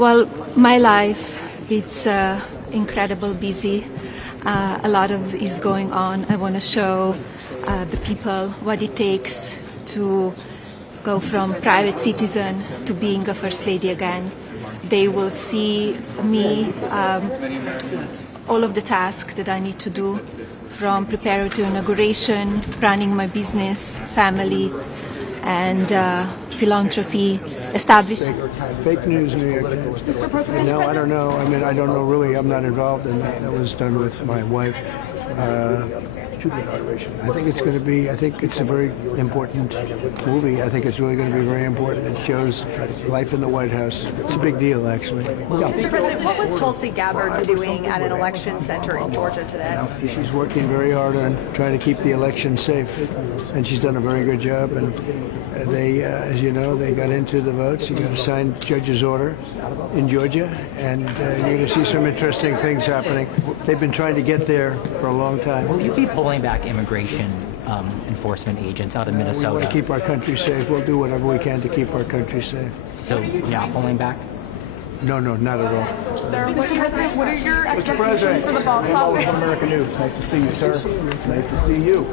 Well, my life, it's incredible busy. A lot of is going on. I want to show the people what it takes to go from private citizen to being a first lady again. They will see me, all of the tasks that I need to do, from preparing to inauguration, running my business, family, and philanthropy, establish. Fake news, New York Times. No, I don't know. I mean, I don't know really. I'm not involved in that. That was done with my wife. I think it's going to be, I think it's a very important movie. I think it's really going to be very important. It shows life in the White House. It's a big deal, actually. Mr. President, what was Tulsi Gabbard doing at an election center in Georgia today? She's working very hard on trying to keep the election safe, and she's done a very good job. And they, as you know, they got into the votes. You got a signed judge's order in Georgia, and you're going to see some interesting things happening. They've been trying to get there for a long time. Will you be pulling back immigration enforcement agents out of Minnesota? We want to keep our country safe. We'll do whatever we can to keep our country safe. So you're not pulling back? No, not at all. Sir, what are your Mr. President, for the box office? American News. Nice to see you, sir. Nice to see you.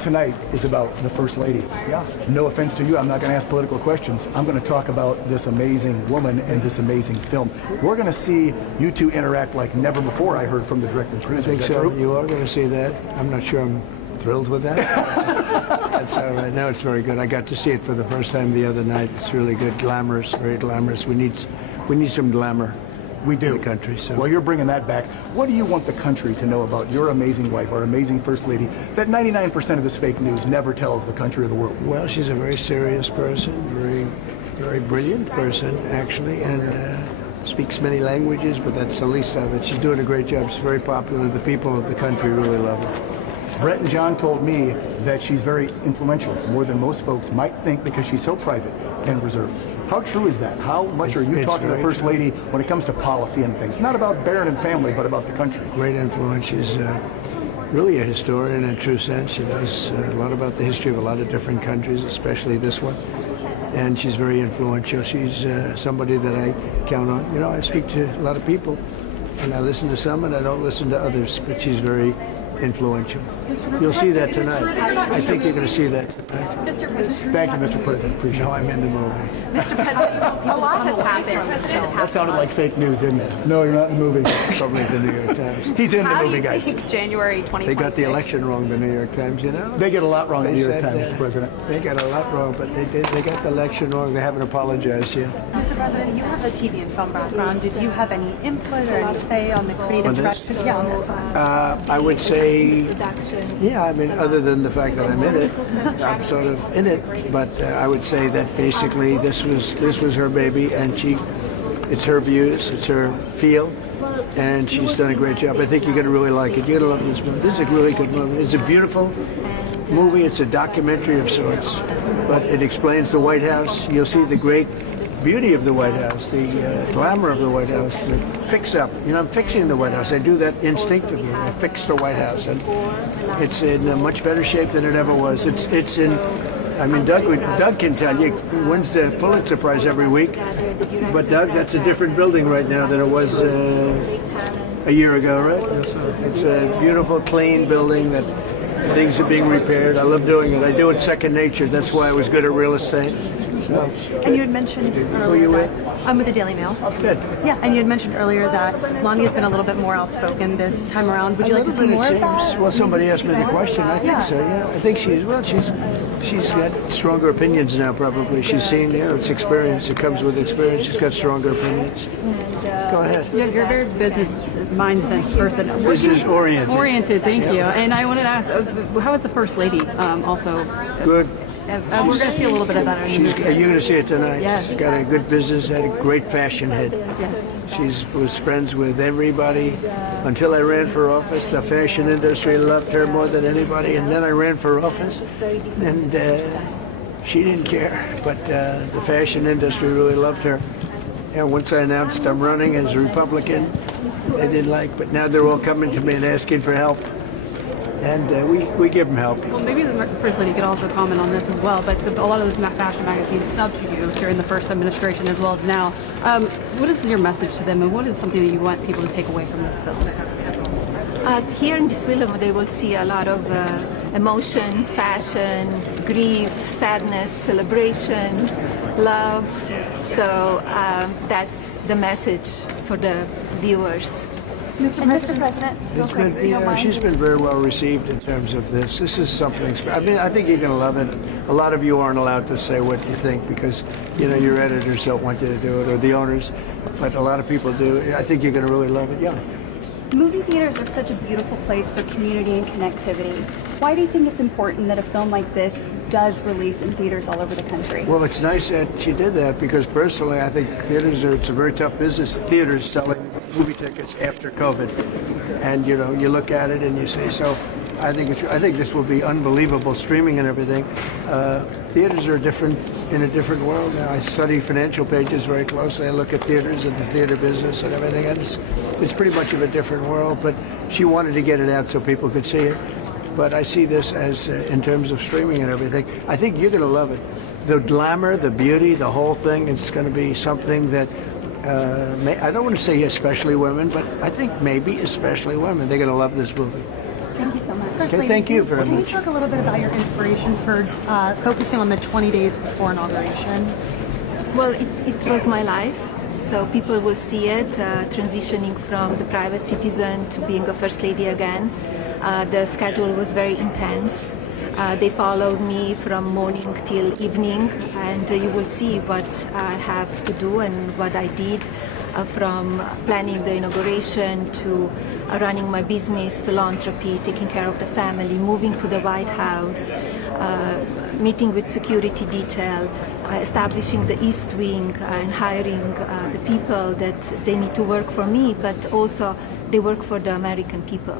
Tonight is about the First Lady. Yeah. No offense to you, I'm not going to ask political questions. I'm going to talk about this amazing woman and this amazing film. We're going to see you two interact like never before, I heard from the director and producer. I think so. You are going to see that. I'm not sure I'm thrilled with that. That's all right. No, it's very good. I got to see it for the first time the other night. It's really good. Glamorous, very glamorous. We need some glamour. We do. In the country. So. Well, you're bringing that back. What do you want the country to know about your amazing wife, our amazing First Lady, that 99% of this fake news never tells the country or the world? Well, she's a very serious person, very brilliant person, actually, and speaks many languages, but that's the least of it. She's doing a great job. She's very popular. The people of the country really love her. Brett and John told me that she's very influential, more than most folks might think, because she's so private and reserved. How true is that? How much are you talking to the First Lady when it comes to policy and things? Not about Barron and family, but about the country. Great influence. She's really a historian in a true sense. She knows a lot about the history of a lot of different countries, especially this one. And she's very influential. She's somebody that I count on. You know, I speak to a lot of people, and I listen to some, and I don't listen to others, but she's very influential. You'll see that tonight. I think you're going to see that tonight. Thank you, Mr. President. Appreciate it. No, I'm in the movie. Mr. President, a lot has happened. That sounded like fake news, didn't it? No, you're not in the movie. Probably the New York Times. He's in the How movie, do you guys. think January 2026? They got the election wrong, the New York Times, you know? They get a lot wrong in the New York said, Times, Mr. President. They got a lot wrong, but they got the election wrong. They haven't apologized yet. Mr. President, you have a TV and film background. Did you have any input or any say on the creative direction? Yeah, on this one. I would say, yeah, I mean, other than the fact that I'm in it, I'm sort of in it, but I would say that basically this was her baby, and it's her views, it's her feel, and she's done a great job. I think you're going to really like it. You're going to love this movie. This is a really good movie. It's a beautiful movie. It's a documentary of sorts, but it explains the White House. You'll see the great beauty of the White House, the glamour of the White House, the fix-up. You know, I'm fixing the White House. I do that instinctively. I fix the White House, and it's in a much better shape than it ever was. It's in. I mean, Doug can tell you, wins the Pulitzer Prize every week. But Doug, that's a different building right now than it was a year ago, right? It's a beautiful, clean building that things are being repaired. I love doing it. I do it second nature. That's why I was good at real estate. And you had mentioned earlier that I'm with the Daily Mail. Good. Yeah, and you had mentioned earlier that Melania's been a little bit more outspoken this time around. Would you like to see more of that? Well, somebody asked me the question. I think so. Yeah, I think she's got stronger opinions now. Probably she's seen. It's experience. It comes with experience. She's got stronger opinions. Go ahead. Yeah, you're a very business mindset person. Business oriented. Oriented, thank you. And I wanted to ask, how is the First Lady also? Good. We're going to see a little bit of that in the movie. You're going to see it tonight. Yes. She's got a good business, had a great fashion head. Yes. She was friends with everybody until I ran for office. The fashion industry loved her more than anybody, and then I ran for office, and she didn't care. But the fashion industry really loved her. And once I announced I'm running as a Republican, they didn't like, but now they're all coming to me and asking for help. and we give them help. Well, maybe the First Lady could also comment on this as well, but a lot of those fashion magazines snubbed you during the first administration as well as now. What is your message to them, and what is something that you want people to take away from this film? Here in this film, they will see a lot of emotion, fashion, grief, sadness, celebration, love. So that's the message for the viewers. Mr. President, It's been, she's been very well received in terms of this. This is something. I mean, I think you're going to love it. A lot of you aren't allowed to say what you think because, your editors don't want you to do it, or the owners. But a lot of people do. I think you're going to really love it. Yeah. movie theaters are such a beautiful place for community and connectivity. Why do you think it's important that a film like this does release in theaters all over the country? Well, it's nice that she did that because personally I think it's a very tough business, theaters selling movie tickets after COVID. And you look at it and you say, so I think this will be unbelievable, streaming and everything. Theaters are in a different world now. I study financial pages very closely. I look at theaters and the theater business and everything. And it's pretty much of a different world. But she wanted to get it out so people could see it. But I see this as, in terms of streaming and everything, I think you're going to love it. The glamour, the beauty, the whole thing, it's going to be something that, I don't want to say especially women, but I think maybe especially women. They're going to love this movie. Thank you so much. Okay, thank you very Can you much. talk a little bit about your inspiration for focusing on the 20 days before inauguration? Well, it was my life, so people will see it, transitioning from the private citizen to being a first lady again. The schedule was very intense. They followed me from morning till evening, and you will see what I have to do and what I did, from planning the inauguration to running my business, philanthropy, taking care of the family, moving to the White House, meeting with security detail, establishing the East Wing and hiring the people that they need to work for me, but also they work for the American people.